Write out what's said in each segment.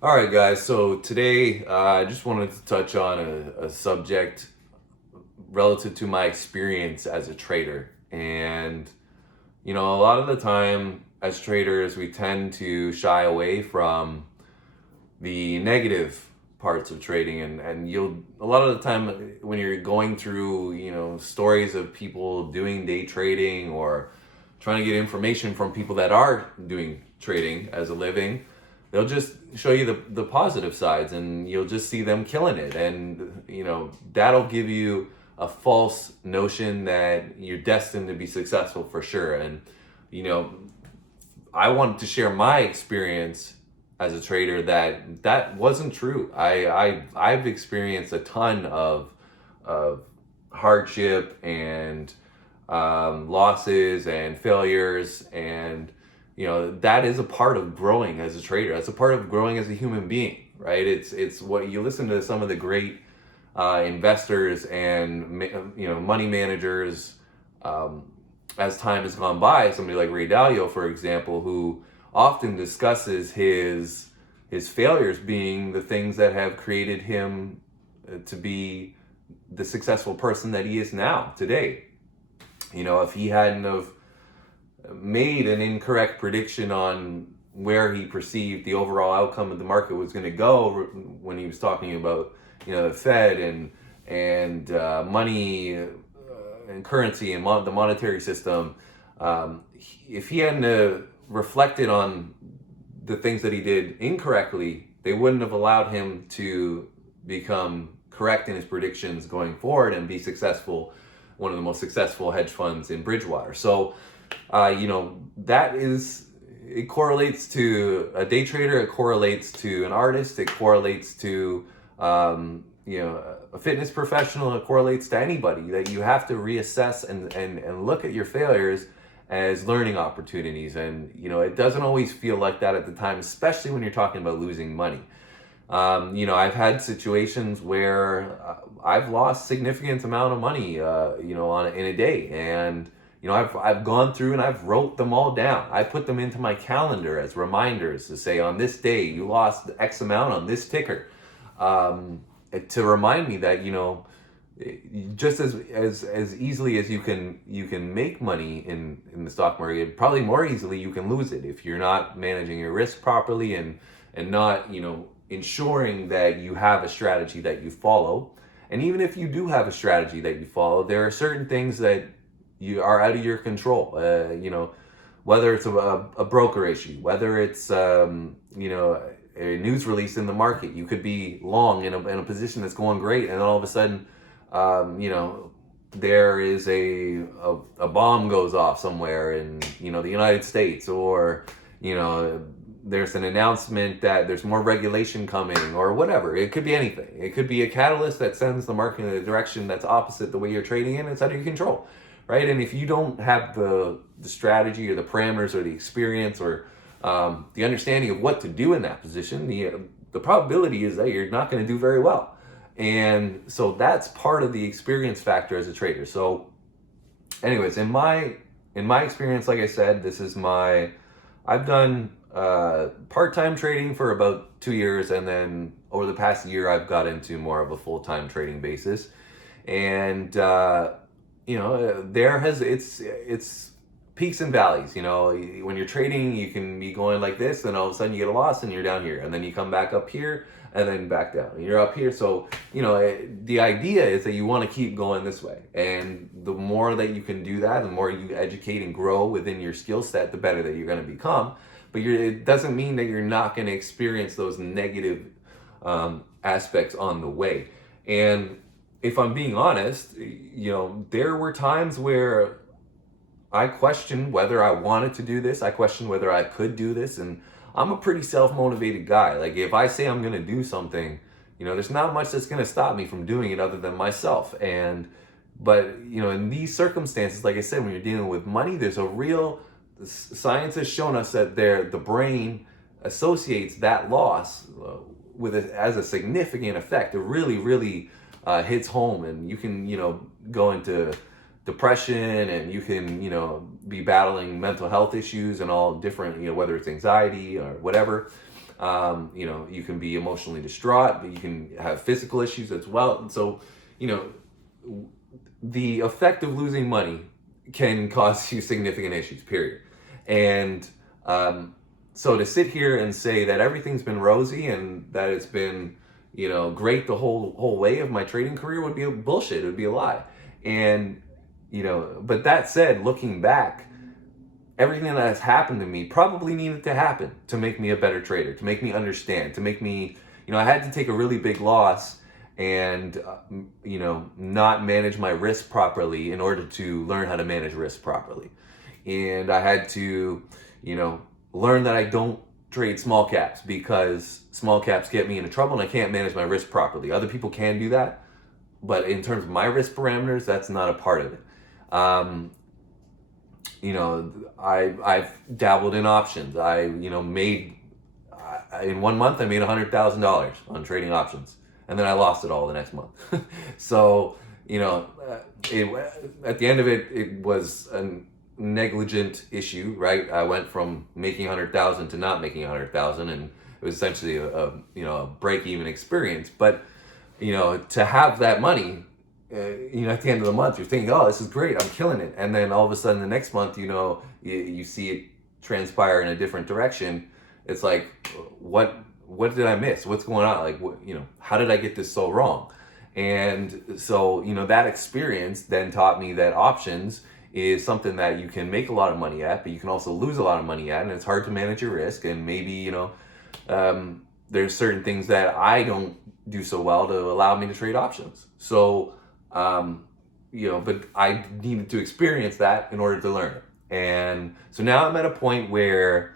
All right, guys. So today, I just wanted to touch on a subject relative to my experience as a trader. And, a lot of the time as traders, we tend to shy away from the negative parts of trading. And a lot of the time when you're going through, stories of people doing day trading or trying to get information from people that are doing trading as a living, they'll just show you the positive sides and you'll just see them killing it. And, that'll give you a false notion that you're destined to be successful for sure. And, you know, I wanted to share my experience as a trader that wasn't true. I've experienced a ton of hardship and losses and failures, and that is a part of growing as a trader. That's a part of growing as a human being, right? It's what you listen to some of the great investors and money managers. As time has gone by, somebody like Ray Dalio, for example, who often discusses his failures being the things that have created him to be the successful person that he is now today. If he hadn't have made an incorrect prediction on where he perceived the overall outcome of the market was going to go when he was talking about the Fed and money and currency and the monetary system, if he hadn't reflected on the things that he did incorrectly, they wouldn't have allowed him to become correct in his predictions going forward and be successful, one of the most successful hedge funds in Bridgewater. So, that is, it correlates to a day trader, it correlates to an artist, it correlates to, a fitness professional, it correlates to anybody, that you have to reassess and look at your failures as learning opportunities. And, it doesn't always feel like that at the time, especially when you're talking about losing money. I've had situations where I've lost significant amount of money, in a day. And, I've gone through and I've wrote them all down. I put them into my calendar as reminders to say, on this day, you lost X amount on this ticker. To remind me that, just as easily as you can make money in the stock market, probably more easily you can lose it if you're not managing your risk properly and not ensuring that you have a strategy that you follow. And even if you do have a strategy that you follow, there are certain things that you are out of your control. Whether it's a broker issue, whether it's a news release in the market. You could be long in a position that's going great, and then all of a sudden, there is a bomb goes off somewhere in the United States, or there's an announcement that there's more regulation coming, or whatever. It could be anything. It could be a catalyst that sends the market in a direction that's opposite the way you're trading in. It's out of your control, right? And if you don't have the strategy or the parameters or the experience or the understanding of what to do in that position, the probability is that you're not going to do very well. And so that's part of the experience factor as a trader. So anyways, in my experience, like I said, I've done part-time trading for about 2 years, and then over the past year I've got into more of a full-time trading basis. And it's peaks and valleys. When you're trading, you can be going like this, and all of a sudden you get a loss and you're down here, and then you come back up here and then back down and you're up here. So the idea is that you want to keep going this way, and the more that you can do that, the more you educate and grow within your skill set, the better that you're going to become. But it doesn't mean that you're not going to experience those negative aspects on the way. And if I'm being honest, there were times where I questioned whether I wanted to do this. I questioned whether I could do this. And I'm a pretty self-motivated guy. Like, if I say I'm going to do something, there's not much that's going to stop me from doing it other than myself. But in these circumstances, like I said, when you're dealing with money, there's a real, science has shown us that the brain associates that loss with it as a significant effect. It really, really hits home, and you can, go into depression, and you can, be battling mental health issues and all different, whether it's anxiety or whatever. You know, you can be emotionally distraught, but you can have physical issues as well. And so, you know, the effect of losing money can cause you significant issues, period. And so to sit here and say that everything's been rosy and that it's been, you know, great the whole way of my trading career would be a bullshit. It would be a lie. And, you know, but that said, looking back, everything that has happened to me probably needed to happen to make me a better trader, to make me understand, to make me, you know, I had to take a really big loss and, you know, not manage my risk properly in order to learn how to manage risk properly. And I had to, you know, learn that I don't trade small caps because small caps get me into trouble and I can't manage my risk properly. Other people can do that, but in terms of my risk parameters, that's not a part of it. You know, I've dabbled in options. I, you know, in 1 month I made $100,000 on trading options, and then I lost it all the next month. So, you know, at the end of it, it was a negligent issue, right? I went from making 100,000 to not making 100,000, and it was essentially a you know, a break-even experience. But, you know, to have that money, you know, at the end of the month, you're thinking, oh, this is great, I'm killing it. And then all of a sudden the next month, you know, you see it transpire in a different direction. It's like, what did I miss? What's going on? Like, you know, how did I get this so wrong? And so, you know, that experience then taught me that options is something that you can make a lot of money at, but you can also lose a lot of money at, and it's hard to manage your risk. And maybe, you know, there's certain things that I don't do so well to allow me to trade options. So, you know, but I needed to experience that in order to learn it. And so now I'm at a point where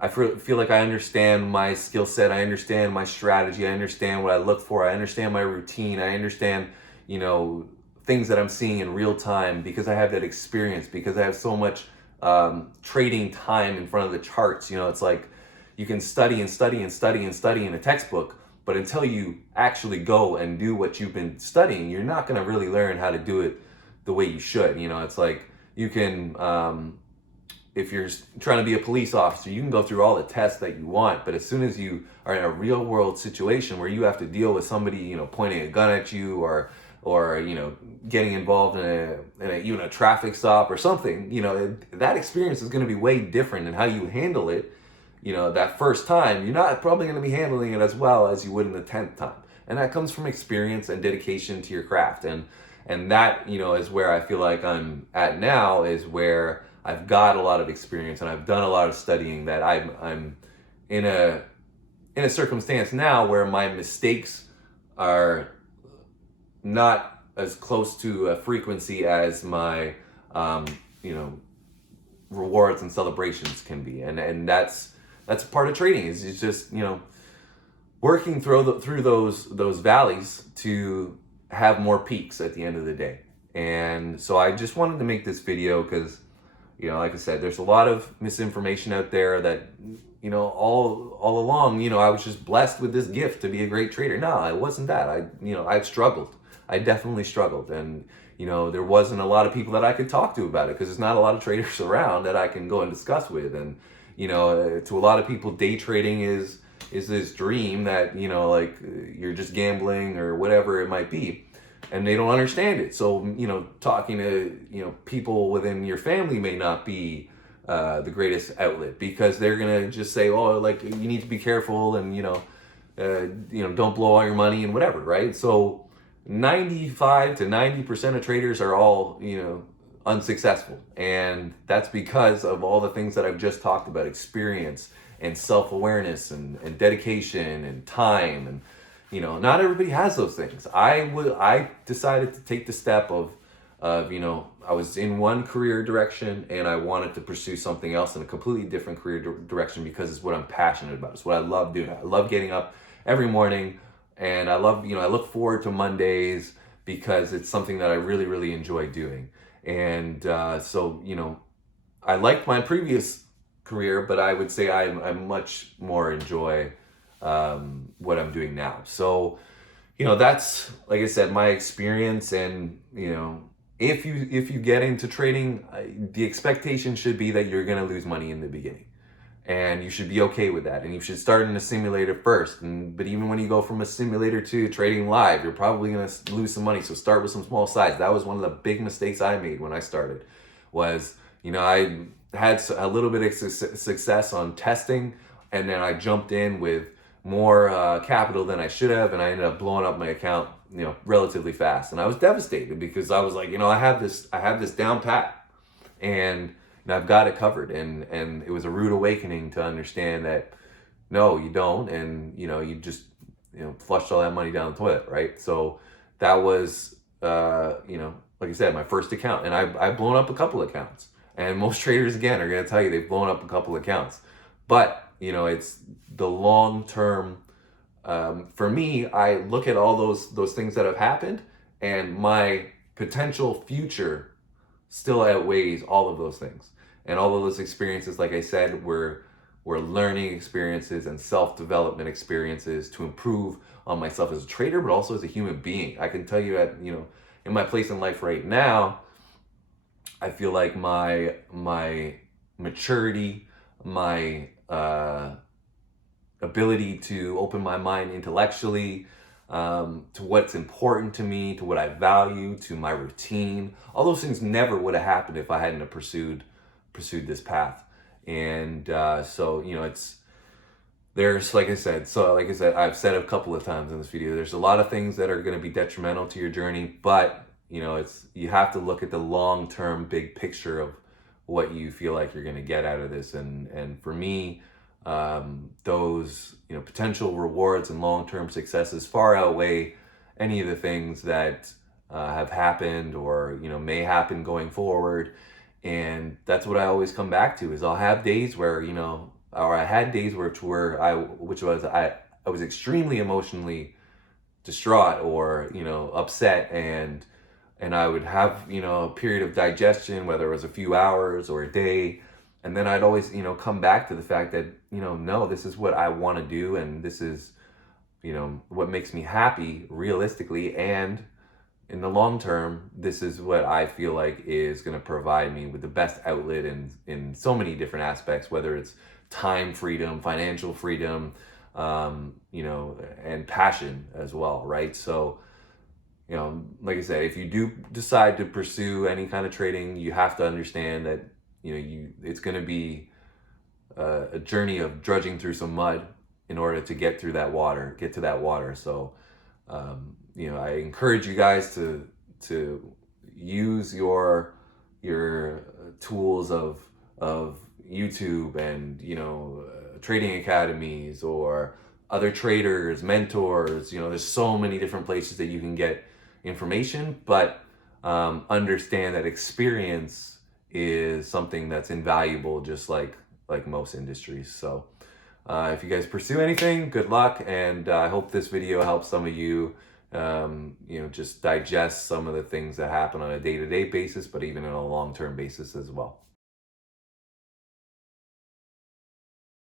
I feel like I understand my skill set, I understand my strategy, I understand what I look for, I understand my routine, I understand, you know, things that I'm seeing in real time because I have that experience, because I have so much trading time in front of the charts. You know, it's like you can study and study and study and study in a textbook, but until you actually go and do what you've been studying, you're not going to really learn how to do it the way you should. You know, it's like you can, if you're trying to be a police officer, you can go through all the tests that you want, but as soon as you are in a real world situation where you have to deal with somebody, you know, pointing a gun at you or you know, getting involved in even a traffic stop or something, you know, that experience is going to be way different, and how you handle it, you know, that first time, you're not probably going to be handling it as well as you would in the 10th time. And that comes from experience and dedication to your craft. And that, you know, is where I feel like I'm at now, is where I've got a lot of experience and I've done a lot of studying, that I'm in a circumstance now where my mistakes are not as close to a frequency as my, you know, rewards and celebrations can be. And that's part of trading, is it's just, you know, working through those valleys to have more peaks at the end of the day. And so I just wanted to make this video because, you know, like I said, there's a lot of misinformation out there that, you know, all along, you know, I was just blessed with this gift to be a great trader. No, it wasn't that. I've struggled. I definitely struggled. And, you know, there wasn't a lot of people that I could talk to about it because there's not a lot of traders around that I can go and discuss with. And, you know, to a lot of people, day trading is this dream that, you know, like you're just gambling or whatever it might be, and they don't understand it. So, you know, talking to, you know, people within your family may not be the greatest outlet, because they're gonna just say, oh, like, you need to be careful, and you know, don't blow all your money and whatever, right? So 95 to 90% of traders are all, you know, unsuccessful, and that's because of all the things that I've just talked about: experience and self-awareness and dedication and time. And, you know, not everybody has those things. I decided to take the step of, you know, I was in one career direction and I wanted to pursue something else in a completely different career direction, because it's what I'm passionate about. It's what I love doing. I love getting up every morning, and I love, you know, I look forward to Mondays because it's something that I really, really enjoy doing. And so, you know, I liked my previous career, but I would say I much more enjoy what I'm doing now. So, you know, that's, like I said, my experience. And, you know, if you get into trading, the expectation should be that you're going to lose money in the beginning. and you should be okay with that. And you should start in a simulator first. But even when you go from a simulator to trading live, you're probably going to lose some money. So start with some small size. That was one of the big mistakes I made when I started. Was, I had a little bit of success on testing, and then I jumped in with more capital than I should have, and I ended up blowing up my account, relatively fast. And I was devastated because I was like, I have this down pat, and I've got it covered. And it was a rude awakening to understand that no, you don't, and you just flushed all that money down the toilet, right? So that was like I said, my first account, and I've blown up a couple accounts. And most traders, again, are going to tell you they've blown up a couple accounts. But, it's the long term. For me, I look at all those things that have happened, and my potential future still outweighs all of those things. And all of those experiences, like I said, were learning experiences and self-development experiences to improve on myself as a trader, but also as a human being. I can tell you that, in my place in life right now, I feel like my maturity, my ability to open my mind intellectually, to what's important to me, to what I value, to my routine, all those things never would have happened if I hadn't have pursued this path. And so like I said, I've said a couple of times in this video, there's a lot of things that are going to be detrimental to your journey, but you have to look at the long-term big picture of what you feel like you're going to get out of this. And for me, those potential rewards and long-term successes far outweigh any of the things that have happened or may happen going forward. And that's what I always come back to, is I'll have days where or I had days where I was extremely emotionally distraught or upset, and I would have a period of digestion, whether it was a few hours or a day. And then I'd always, come back to the fact that, no, this is what I want to do. And this is, what makes me happy realistically. And in the long term, this is what I feel like is going to provide me with the best outlet in so many different aspects, whether it's time freedom, financial freedom, and passion as well, right? So, like I said, if you do decide to pursue any kind of trading, you have to understand that it's going to be a journey of drudging through some mud in order to get to that water. So I encourage you guys to use your tools of YouTube and trading academies or other traders, mentors. There's so many different places that you can get information, but understand that experience is something that's invaluable, just like most industries. So if you guys pursue anything, good luck, and I hope this video helps some of you just digest some of the things that happen on a day-to-day basis, but even on a long-term basis as well.